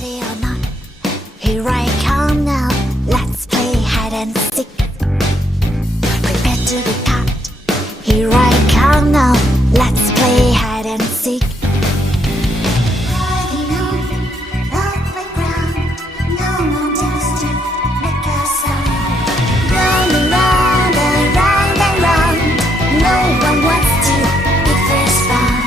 Ready or not, here I come now. Let's play hide and seek. Prepare to be caught. Here I come now. Let's play hide and seek. Riding on the playground, no more dance to make a sound. Round and round and round and round. No one wants to be first found.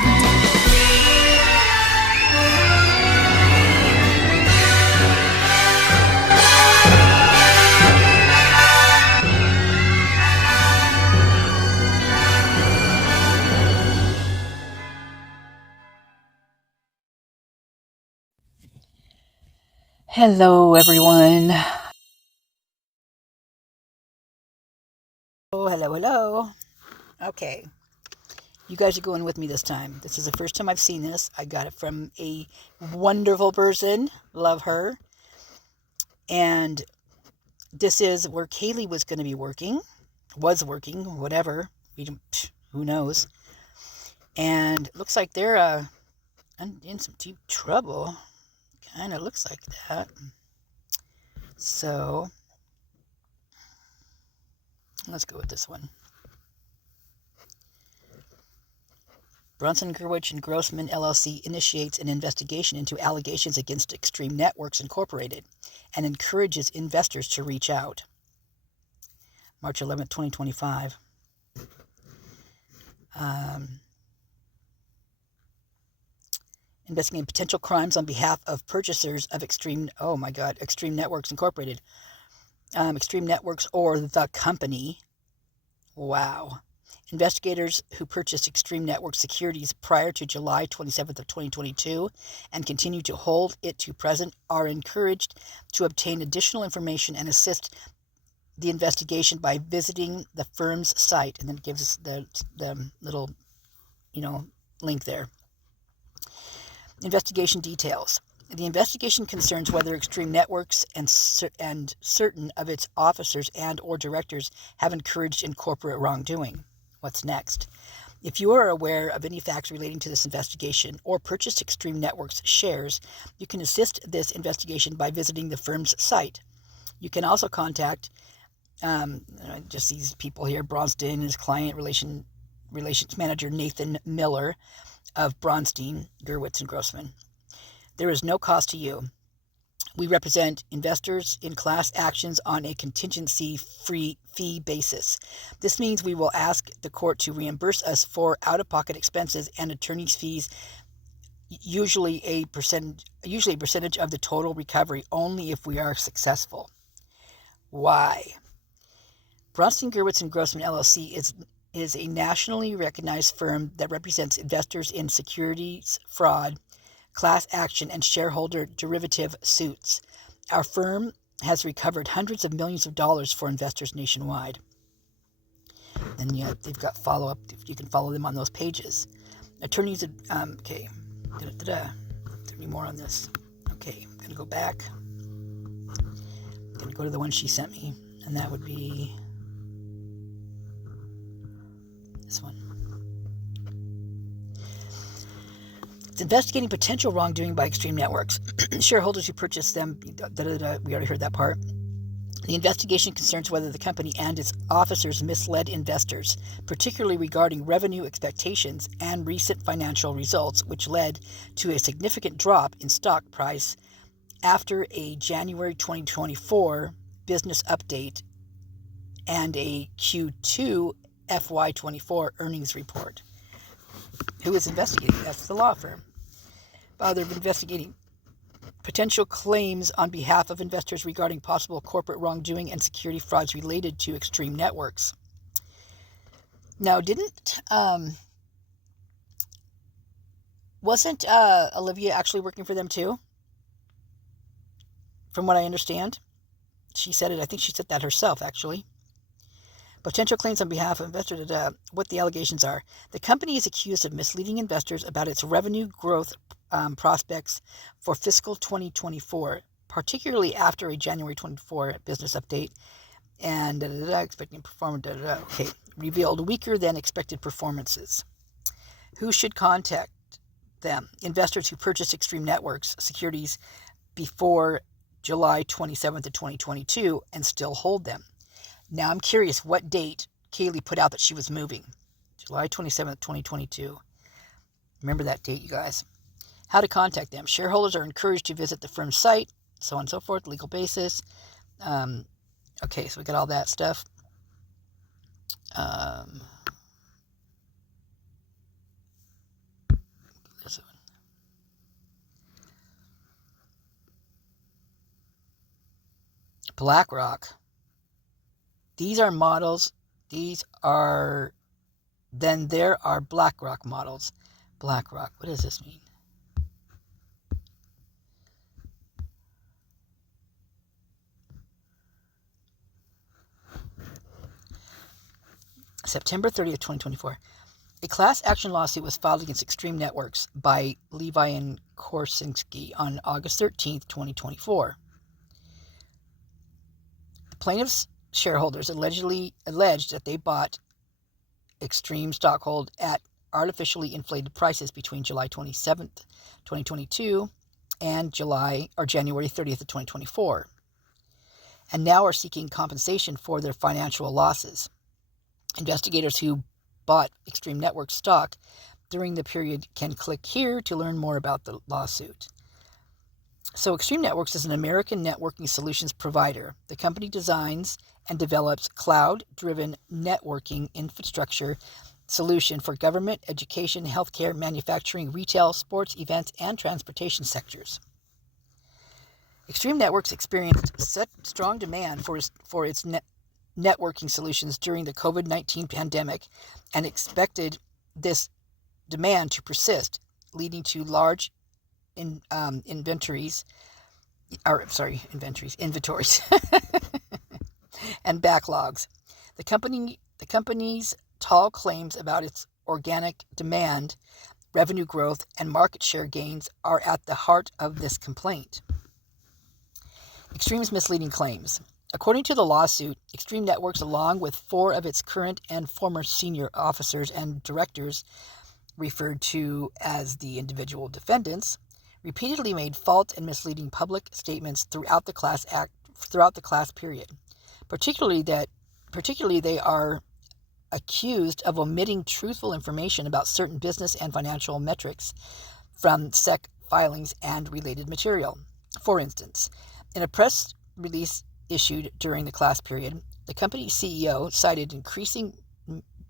Hello, everyone. Oh, hello. Okay, you guys are going with me this time. This is the first time I've seen this. I got it from a wonderful person. Love her. And this is where Kaylee was going to be working. Was working, whatever. Who knows? And it looks like they're in some deep trouble. Kind of looks like that. So, let's go with this one. Brunson, Gerwich & Grossman, LLC initiates an investigation into allegations against Extreme Networks, Incorporated and encourages investors to reach out. March 11, 2025. Investigating potential crimes on behalf of purchasers of Extreme Networks, Incorporated. Extreme Networks or the company. Wow. Investigators who purchased Extreme Networks securities prior to July 27th of 2022 and continue to hold it to present are encouraged to obtain additional information and assist the investigation by visiting the firm's site. And then it gives us the little, link there. Investigation details. The investigation concerns whether Extreme Networks and certain of its officers and or directors have encouraged in corporate wrongdoing. What's next? If you are aware of any facts relating to this investigation or purchased Extreme Networks shares, you can assist this investigation by visiting the firm's site. You can also contact just these people here, Bronstein and his client relations manager Nathan Miller of Bronstein, Gerwitz & Grossman. There is no cost to you. We represent investors in class actions on a contingency-free fee basis. This means we will ask the court to reimburse us for out-of-pocket expenses and attorney's fees, usually a percentage of the total recovery, only if we are successful. Why? Bronstein, Gerwitz & Grossman, LLC is a nationally recognized firm that represents investors in securities fraud, class action, and shareholder derivative suits. Our firm has recovered hundreds of millions of dollars for investors nationwide. And they've got follow-up. You can follow them on those pages. Attorneys, okay. Is there any more on this? Okay, I'm going to go back. I'm going to go to the one she sent me, and that would be this one. It's investigating potential wrongdoing by Extreme Networks. Shareholders who purchased them, we already heard that part. The investigation concerns whether the company and its officers misled investors, particularly regarding revenue expectations and recent financial results, which led to a significant drop in stock price after a January 2024 business update and a Q2 FY24 earnings report. Who is investigating? That's the law firm. They're investigating potential claims on behalf of investors regarding possible corporate wrongdoing and security frauds related to Extreme Networks. Now, wasn't Olivia actually working for them too? From what I understand, she said it. I think she said that herself, actually. Potential claims on behalf of investors, what the allegations are. The company is accused of misleading investors about its revenue growth prospects for fiscal 2024, particularly after a January 24 business update and expecting performance, okay, revealed weaker than expected performances. Who should contact them? Investors who purchase Extreme Networks securities before July 27th of 2022 and still hold them. Now I'm curious what date Kaylee put out that she was moving. July 27th, 2022. Remember that date, you guys. How to contact them. Shareholders are encouraged to visit the firm's site, so on and so forth, legal basis. Okay, so we got all that stuff. This one. BlackRock. These are models. Then there are BlackRock models. BlackRock, what does this mean? September 30th, 2024. A class action lawsuit was filed against Extreme Networks by Levi and Korsinski on August 13th, 2024. The plaintiffs' shareholders alleged that they bought Extreme stockhold at artificially inflated prices between July 27th, 2022 and January 30th of 2024, and now are seeking compensation for their financial losses. Investigators who bought Extreme Networks stock during the period can click here to learn more about the lawsuit. So Extreme Networks is an American networking solutions provider. The company designs and develops cloud-driven networking infrastructure solution for government, education, healthcare, manufacturing, retail, sports, events, and transportation sectors. Extreme Networks experienced strong demand for its networking solutions during the COVID-19 pandemic and expected this demand to persist, leading to large inventories and backlogs. The company's tall claims about its organic demand, revenue growth, and market share gains are at the heart of this complaint. Extreme's misleading claims. According to the lawsuit, Extreme Networks, along with 4 of its current and former senior officers and directors, referred to as the individual defendants, repeatedly made false and misleading public statements throughout the class period. Particularly, they are accused of omitting truthful information about certain business and financial metrics from SEC filings and related material. For instance, in a press release issued during the class period, the company's CEO cited increasing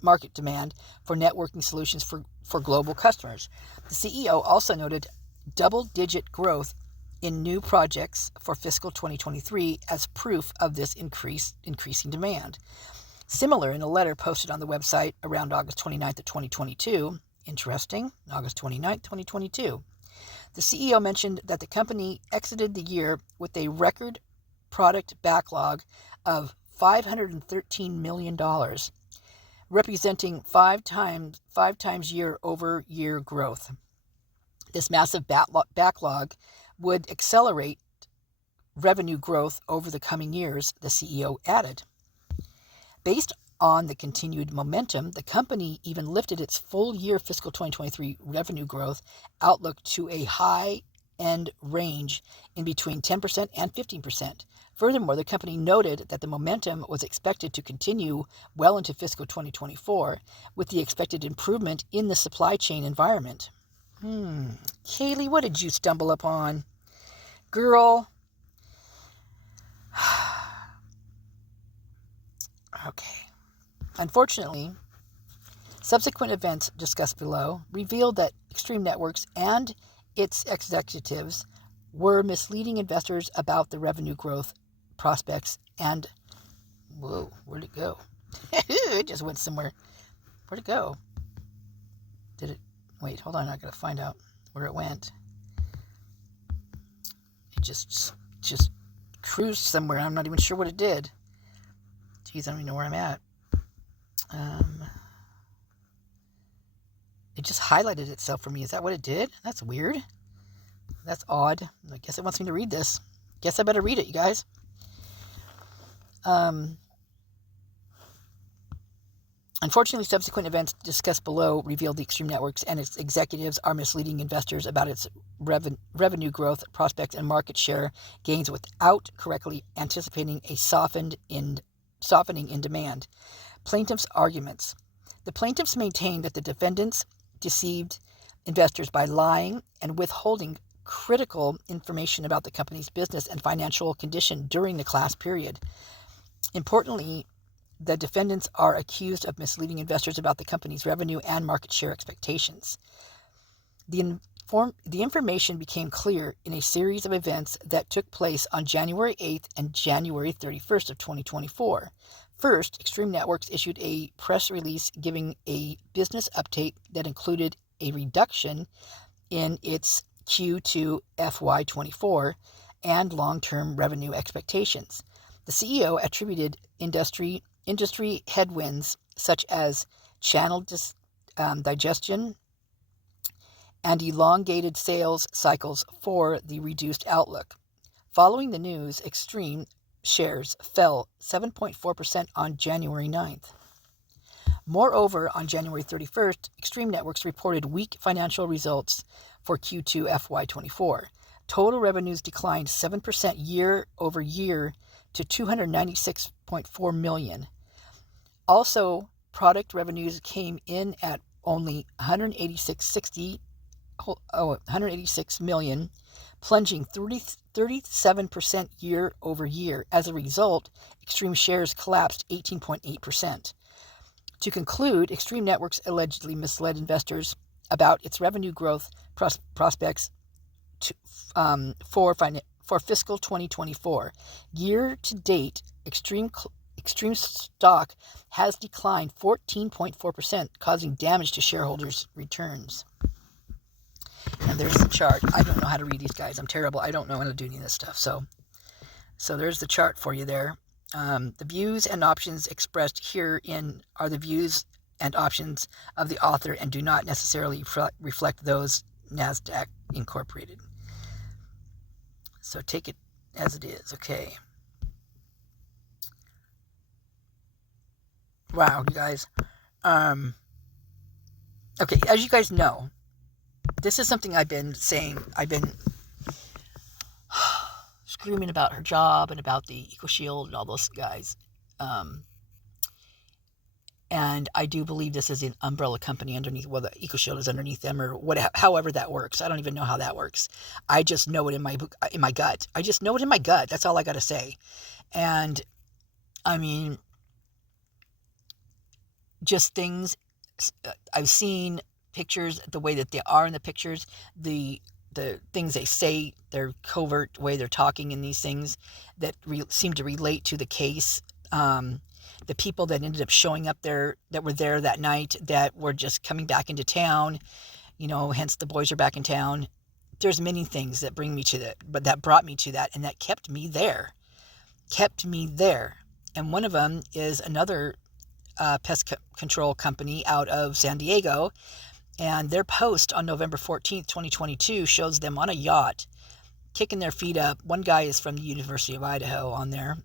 market demand for networking solutions for global customers. The CEO also noted double-digit growth in new projects for fiscal 2023 as proof of this increasing demand. Similar, in a letter posted on the website around August 29th of 2022, interesting, August 29th, 2022, the CEO mentioned that the company exited the year with a record product backlog of $513 million, representing 5 times year-over-year growth. This massive backlog would accelerate revenue growth over the coming years, the CEO added. Based on the continued momentum, the company even lifted its full-year fiscal 2023 revenue growth outlook to a high-end range in between 10% and 15%. Furthermore, the company noted that the momentum was expected to continue well into fiscal 2024 with the expected improvement in the supply chain environment. Kaylee, what did you stumble upon? Girl. Okay. Unfortunately, subsequent events discussed below revealed that Extreme Networks and its executives were misleading investors about the revenue growth prospects and... Whoa, where'd it go? It just went somewhere. Where'd it go? Did it... Wait, hold on, I gotta find out where it went. It just cruised somewhere. I'm not even sure what it did. Geez, I don't even know where I'm at. It just highlighted itself for me. Is that what it did? That's weird. That's odd. I guess it wants me to read this. Guess I better read it, you guys. Unfortunately, subsequent events discussed below revealed the Extreme Networks and its executives are misleading investors about its revenue growth prospects and market share gains without correctly anticipating a softening in demand. Plaintiffs' arguments. The plaintiffs maintain that the defendants deceived investors by lying and withholding critical information about the company's business and financial condition during the class period. Importantly, the defendants are accused of misleading investors about the company's revenue and market share expectations. The information became clear in a series of events that took place on January 8th and January 31st of 2024. First, Extreme Networks issued a press release giving a business update that included a reduction in its Q2 FY24 and long-term revenue expectations. The CEO attributed industry headwinds such as channel digestion and elongated sales cycles for the reduced outlook. Following the news, Extreme shares fell 7.4% on January 9th. Moreover, on January 31st, Extreme Networks reported weak financial results for Q2 FY24. Total revenues declined 7% year over year to $296.4 million. Also, product revenues came in at only $186 million, plunging 37% year over year. As a result, Extreme shares collapsed 18.8%. To conclude, Extreme Networks allegedly misled investors about its revenue growth prospects for fiscal 2024. Year to date, Extreme stock has declined 14.4%, causing damage to shareholders' returns. And there's the chart. I don't know how to read these guys. I'm terrible. I don't know how to do any of this stuff. So there's the chart for you there. The views and options expressed herein are the views and options of the author and do not necessarily reflect those NASDAQ Incorporated. So take it as it is, okay? Wow, you guys. Okay, as you guys know, this is something I've been saying. I've been screaming about her job and about the EcoShield and all those guys. And I do believe this is an umbrella company underneath, well, the EcoShield is underneath them or whatever, however that works. I don't even know how that works. I just know it in my gut. I just know it in my gut. That's all I got to say. And I mean, just things I've seen, pictures, the way that they are in the pictures, the things they say, their covert way they're talking in these things that seem to relate to the case. The people that ended up showing up there, that were there that night, that were just coming back into town, hence the boys are back in town. There's many things that bring me to that, but that brought me to that, and that kept me there. And one of them is another pest control company out of San Diego, and their post on November 14th, 2022 shows them on a yacht, kicking their feet up. One guy is from the University of Idaho on there,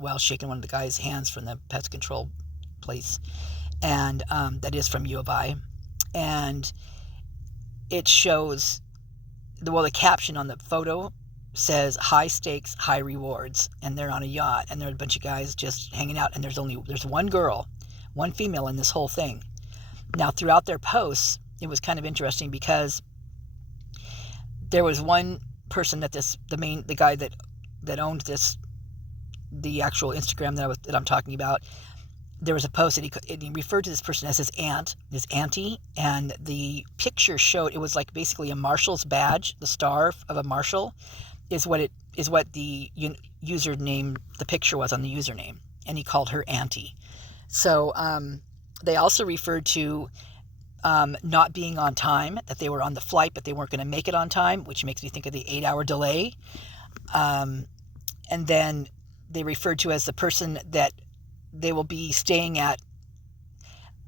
while shaking one of the guy's hands from the pest control place, and that is from U of I. And it shows, the caption on the photo says, "High stakes, high rewards," and they're on a yacht, and there are a bunch of guys just hanging out, and there's one girl, one female in this whole thing. Now, throughout their posts, it was kind of interesting because there was one person that the guy that owned the actual Instagram that I'm talking about, there was a post that he referred to this person as his auntie, and the picture showed it was like basically a marshal's badge. The star of a marshal is what the username, the picture was on the username, and he called her auntie. So they also referred to not being on time, that they were on the flight but they weren't going to make it on time, which makes me think of the 8-hour delay. And then they referred to as the person that they will be staying at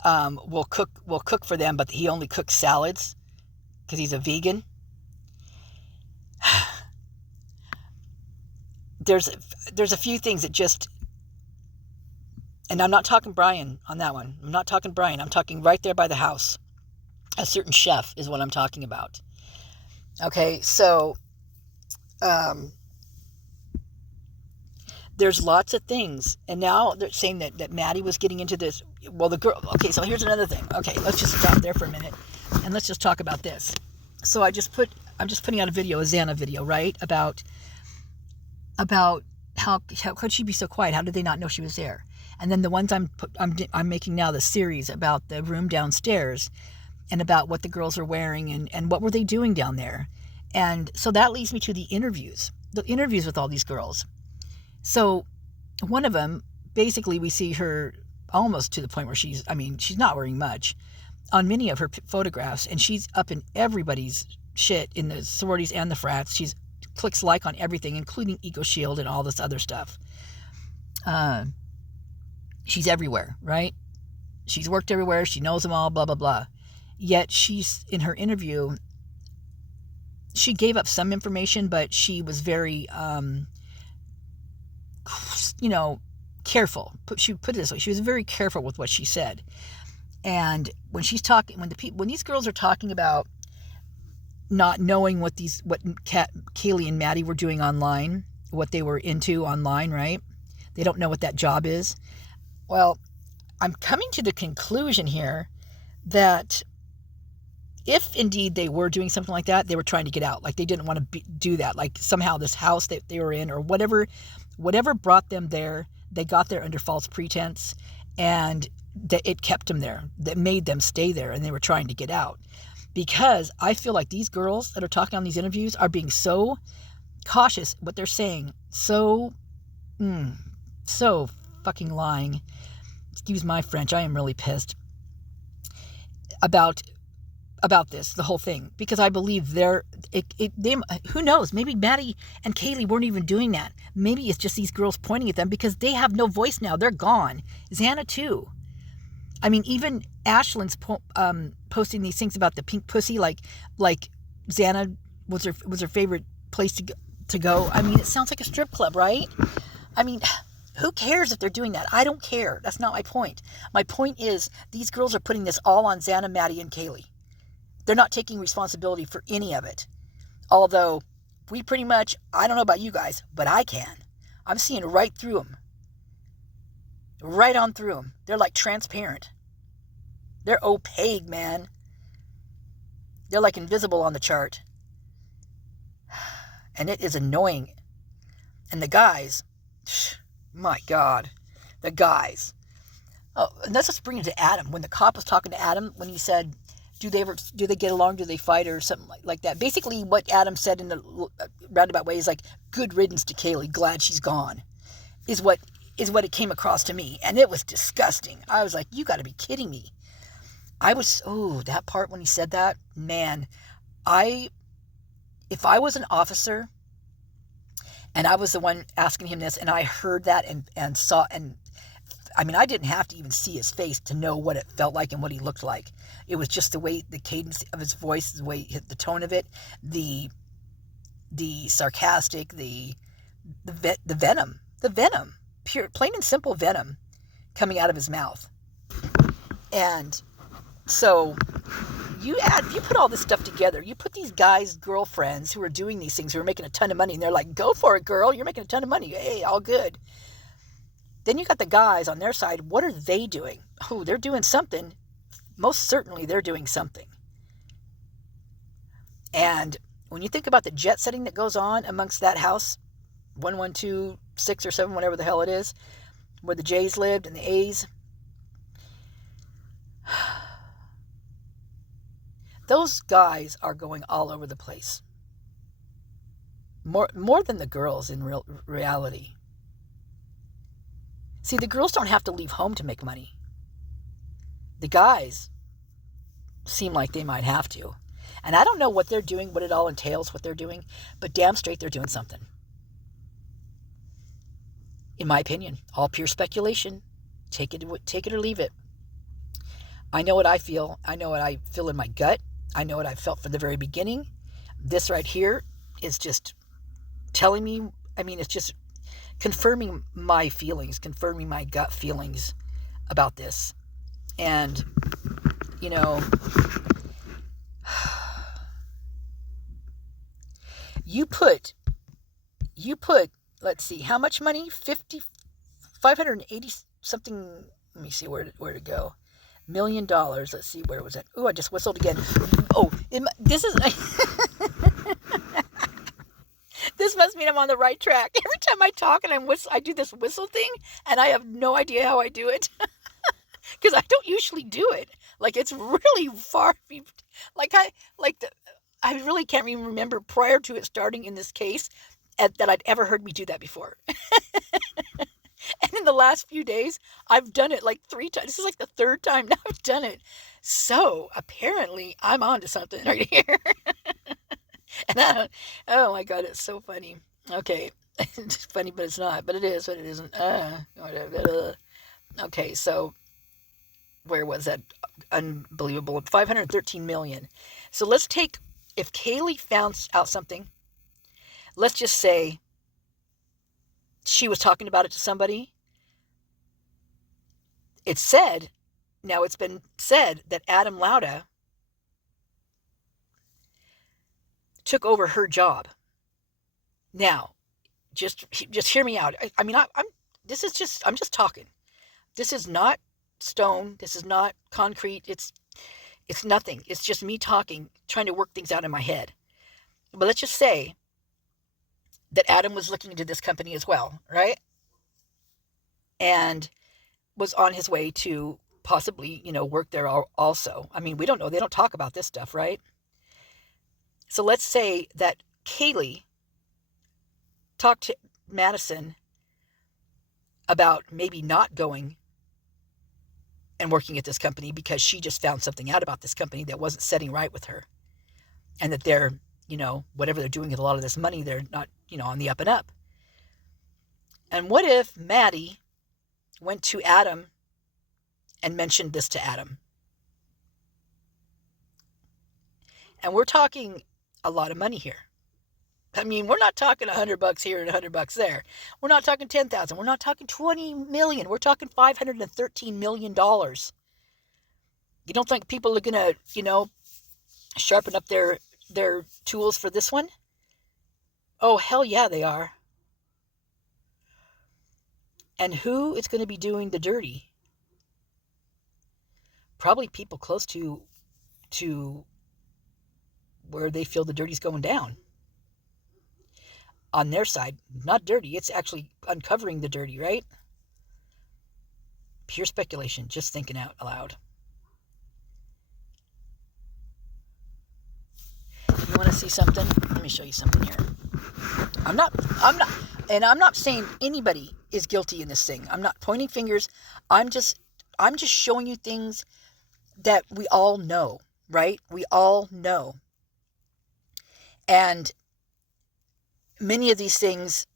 will cook for them, but he only cooks salads because he's a vegan. There's a few things that just, And I'm not talking Brian on that one. I'm not talking Brian. I'm talking right there by the house. A certain chef is what I'm talking about. Okay, so there's lots of things. And now they're saying that Maddie was getting into this. Well, the girl. Okay, so here's another thing. Okay, let's just stop there for a minute. And let's just talk about this. So I'm just putting out a Xana video, right? About how could she be so quiet? How did they not know she was there? And then the ones I'm making now, the series about the room downstairs and about what the girls are wearing and what were they doing down there. And so that leads me to the interviews with all these girls. So one of them, basically we see her almost to the point where she's not wearing much on many of her photographs, and she's up in everybody's shit in the sororities and the frats. She's clicks like on everything, including Ego Shield and all this other stuff. She's everywhere, right? She's worked everywhere. She knows them all, blah, blah, blah. Yet she's, in her interview, she gave up some information, but she was very, careful. She put it this way. She was very careful with what she said. And when she's talking, when these girls are talking about not knowing what Kaylee and Maddie were doing online, what they were into online, right? They don't know what that job is. Well, I'm coming to the conclusion here that if indeed they were doing something like that, they were trying to get out. Like they didn't want to do that. Like somehow this house that they were in or whatever brought them there, they got there under false pretense, and that it kept them there. That made them stay there, and they were trying to get out. Because I feel like these girls that are talking on these interviews are being so cautious what they're saying, so fucking lying. Excuse my French, I am really pissed about this, the whole thing, because I believe who knows, maybe Maddie and Kaylee weren't even doing that. Maybe it's just these girls pointing at them because they have no voice now. They're gone. Xana too. I mean, even Ashlyn's posting these things about the pink pussy, like Xana was her favorite place to go. I mean, it sounds like a strip club, right? I mean, who cares if they're doing that? I don't care. That's not my point. My point is these girls are putting this all on Xana, Maddie, and Kaylee. They're not taking responsibility for any of it. Although we pretty much, I don't know about you guys, but I can. I'm seeing right through them. Right on through them. They're like transparent. They're opaque, man. They're like invisible on the chart. And it is annoying. And the guys, my God, the guys. Oh, and let's just bring it to Adam. When the cop was talking to Adam, when he said, do they get along? Do they fight or something like that? Basically, what Adam said in the roundabout way is like, good riddance to Kaylee. Glad she's gone. Is what it came across to me. And it was disgusting. I was like, you got to be kidding me. That part when he said that, man, if I was an officer and I was the one asking him this and I heard that and saw, and I mean, I didn't have to even see his face to know what it felt like and what he looked like. It was just the way, the cadence of his voice, the way, the tone of it, the sarcastic, the venom, pure, plain and simple venom coming out of his mouth. And so you put all this stuff together, you put these guys' girlfriends who are doing these things, who are making a ton of money, and they're like, go for it, girl, you're making a ton of money, hey, all good. Then you got the guys on their side, what are they doing? Oh, they're doing something. Most certainly they're doing something. And when you think about the jet setting that goes on amongst that house, 1126 or 7, whatever the hell it is, where the J's lived and the A's, those guys are going all over the place. More than the girls in reality. See, the girls don't have to leave home to make money. The guys seem like they might have to. And I don't know what they're doing, what it all entails, what they're doing, but damn straight they're doing something. In my opinion, all pure speculation. Take it or leave it. I know what I feel. I know what I feel in my gut. I know what I felt from the very beginning. This right here is just telling me, I mean, it's just confirming my feelings, confirming my gut feelings about this. And, you know, you put, let's see, how much money? 580 something. Let me see where to go. $1 million. Let's see, where was it? Oh, I just whistled again. Oh, this is... This must mean I'm on the right track. Every time I talk and I do this whistle thing, and I have no idea how I do it. Because I don't usually do it. Like, it's really far. I really can't even remember prior to it starting in this case that I'd ever heard me do that before. And in the last few days, I've done it like 3 times. This is like the 3rd time now I've done it. So apparently I'm on to something right here. And oh my God, it's so funny. Okay. It's funny, but it's not. But it is, but it isn't. Okay, so where was that? Unbelievable. 513 million. So let's take, if Kaylee found out something, let's just say she was talking about it to somebody. It's been said that Adam Lauda took over her job. Now, just hear me out. I'm just talking. This is not stone. This is not concrete. It's nothing. It's just me talking, trying to work things out in my head. But let's just say that Adam was looking into this company as well, right? And was on his way to possibly, work there also. I mean, we don't know. They don't talk about this stuff, right? So let's say that Kaylee talked to Madison about maybe not going and working at this company because she just found something out about this company that wasn't setting right with her. And that they're, whatever they're doing with a lot of this money, they're not, on the up and up. And what if Maddie went to Adam and mentioned this to Adam? And we're talking a lot of money here. I mean, we're not talking $100 here and $100 there. We're not talking 10,000. We're not talking 20 million. We're talking $513 million. You don't think people are going to, sharpen up their tools for this one? Oh, hell yeah, they are. And who is going to be doing the dirty? Probably people close to where they feel the dirty's going down. On their side, not dirty. It's actually uncovering the dirty, right? Pure speculation, just thinking out loud. You want to see something? Let me show you something here. I'm not saying anybody is guilty in this thing. I'm not pointing fingers. I'm just showing you things that we all know, right? We all know. And many of these things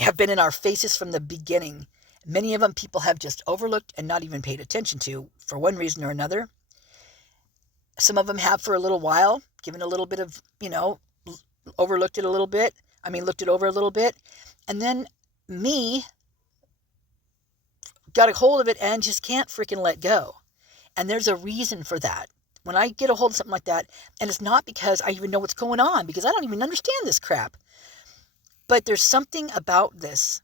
have been in our faces from the beginning. Many of them people have just overlooked and not even paid attention to for one reason or another. Some of them have for a little while, given a little bit of, overlooked it a little bit. Looked it over a little bit. And then me got a hold of it and just can't freaking let go. And there's a reason for that. When I get a hold of something like that, and it's not because I even know what's going on, because I don't even understand this crap. But there's something about this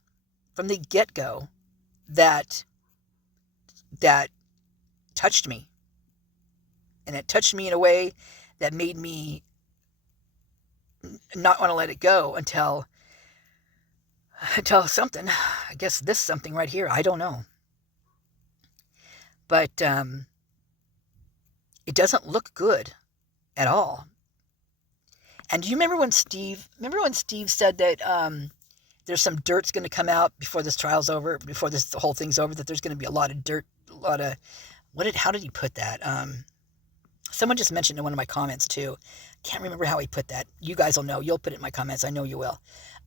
from the get-go that touched me. And it touched me in a way that made me not want to let it go until something, I guess this something right here, I don't know. But it doesn't look good at all. And do you remember when Steve said that there's some dirt's going to come out before this trial's over, before the whole thing's over, that there's going to be a lot of dirt, how did he put that? Someone just mentioned in one of my comments too. Can't remember how he put that. You guys will know. You'll put it in my comments. I know you will.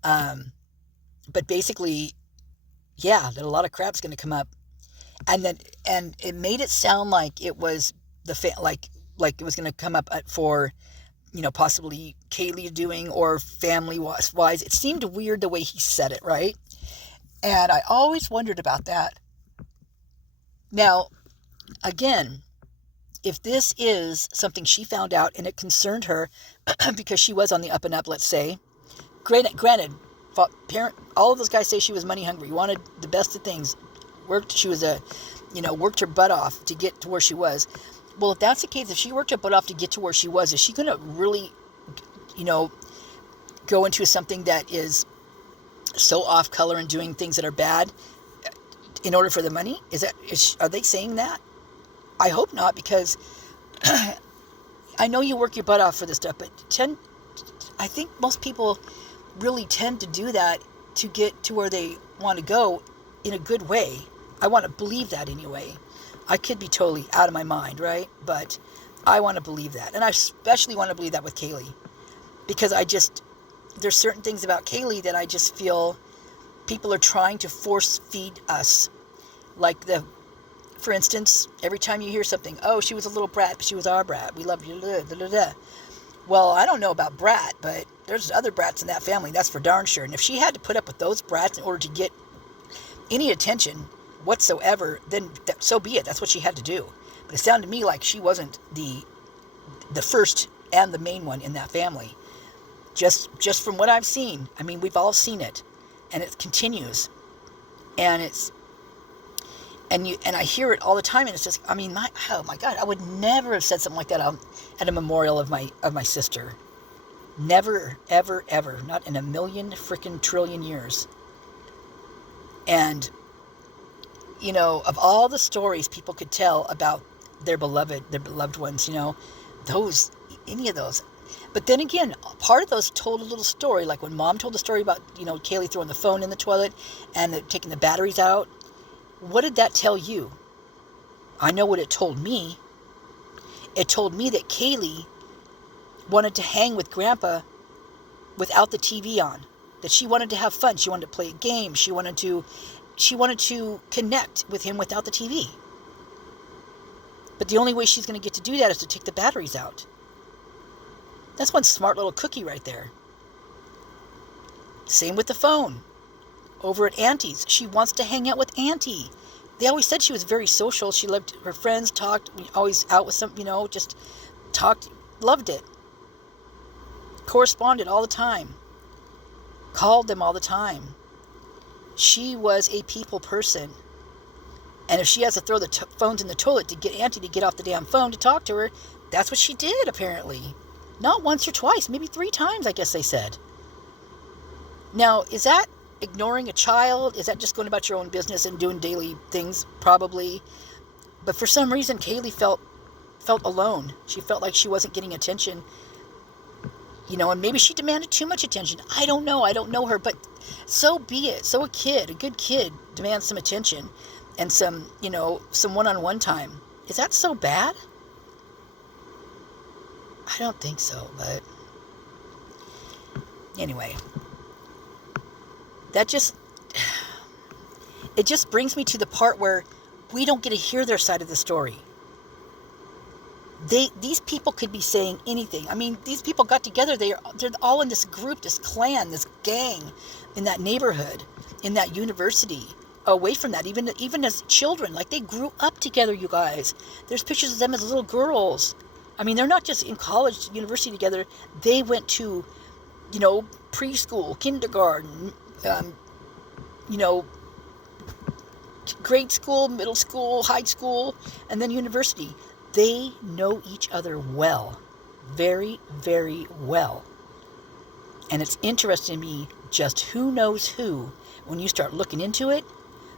But basically, yeah, that a lot of crap's going to come up. And it made it sound like it was like it was going to come up for, possibly Kaylee doing or family wise. It seemed weird the way he said it, right? And I always wondered about that. Now, again, if this is something she found out and it concerned her because she was on the up and up, let's say, granted, all of those guys say she was money hungry, wanted the best of things, worked her butt off to get to where she was. Well, if that's the case, if she worked her butt off to get to where she was, is she going to really, go into something that is so off color and doing things that are bad in order for the money? Are they saying that? I hope not, because I know you work your butt off for this stuff, but I think most people really tend to do that to get to where they want to go in a good way. I want to believe that anyway. I could be totally out of my mind, right? But I want to believe that. And I especially want to believe that with Kaylee. Because there's certain things about Kaylee that I just feel people are trying to force feed us. Like for instance, every time you hear something, oh, she was a little brat, but she was our brat. We love you. Blah, blah, blah. Well, I don't know about brat, but there's other brats in that family. That's for darn sure. And if she had to put up with those brats in order to get any attention whatsoever, then so be it. That's what she had to do. But it sounded to me like she wasn't the first and the main one in that family. Just from what I've seen. I mean, we've all seen it, and it continues, and I hear it all the time, and it's just, I mean, oh my God, I would never have said something like that at a memorial of my sister. Never, ever, ever, not in a million freaking trillion years. And of all the stories people could tell about their beloved ones, any of those. But then again, part of those told a little story, like when Mom told the story about, Kaylee throwing the phone in the toilet and taking the batteries out. What did that tell you? I know what it told me. It told me that Kaylee wanted to hang with Grandpa without the TV on. That she wanted to have fun. She wanted to play a game. She wanted to connect with him without the TV. But the only way she's going to get to do that is to take the batteries out. That's one smart little cookie right there. Same with the phone. Over at Auntie's, she wants to hang out with Auntie. They always said she was very social. She loved her friends, talked, always out with some, just talked, loved it. Corresponded all the time. Called them all the time. She was a people person. And if she has to throw the phones in the toilet to get Auntie to get off the damn phone to talk to her, that's what she did, apparently. Not once or twice, maybe 3 times, I guess they said. Now, is that ignoring a child? Is that just going about your own business and doing daily things? Probably. But for some reason, Kaylee felt alone. She felt like she wasn't getting attention. And maybe she demanded too much attention. I don't know. I don't know her. But so be it. So a good kid demands some attention and some one-on-one time. Is that so bad? I don't think so, but anyway, it just brings me to the part where we don't get to hear their side of the story. These people could be saying anything. I mean, these people got together. They're all in this group, this clan, this gang, in that neighborhood, in that university. Away from that, even as children, like they grew up together. You guys, there's pictures of them as little girls. I mean, they're not just in college, university together. They went to, preschool, kindergarten, grade school, middle school, high school, and then university. They know each other well. Very, very well. And it's interesting to me just who knows who when you start looking into it,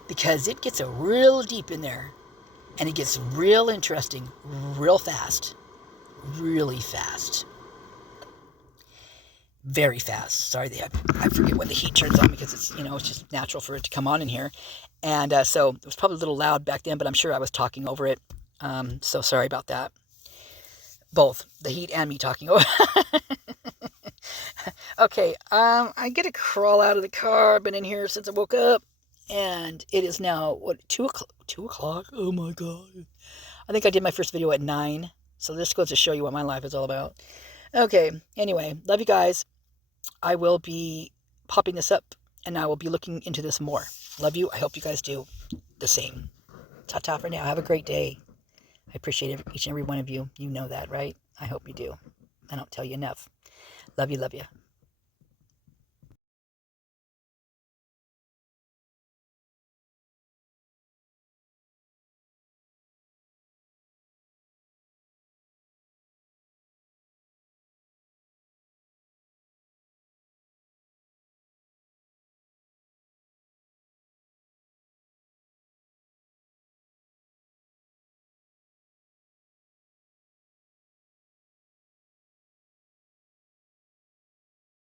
because it gets real deep in there. And it gets real interesting real fast. Really fast. Very fast. Sorry, I forget when the heat turns on because it's just natural for it to come on in here. And so it was probably a little loud back then, but I'm sure I was talking over it. So sorry about that. Both the heat and me talking over. Okay, I get to crawl out of the car. I've been in here since I woke up, and it is now 2 o'clock. 2 o'clock. Oh my God! I think I did my first video at 9. So this goes to show you what my life is all about. Okay, anyway, love you guys. I will be popping this up, and I will be looking into this more. Love you. I hope you guys do the same. Ta-ta for now. Have a great day. I appreciate each and every one of you. You know that, right? I hope you do. I don't tell you enough. Love you, love you.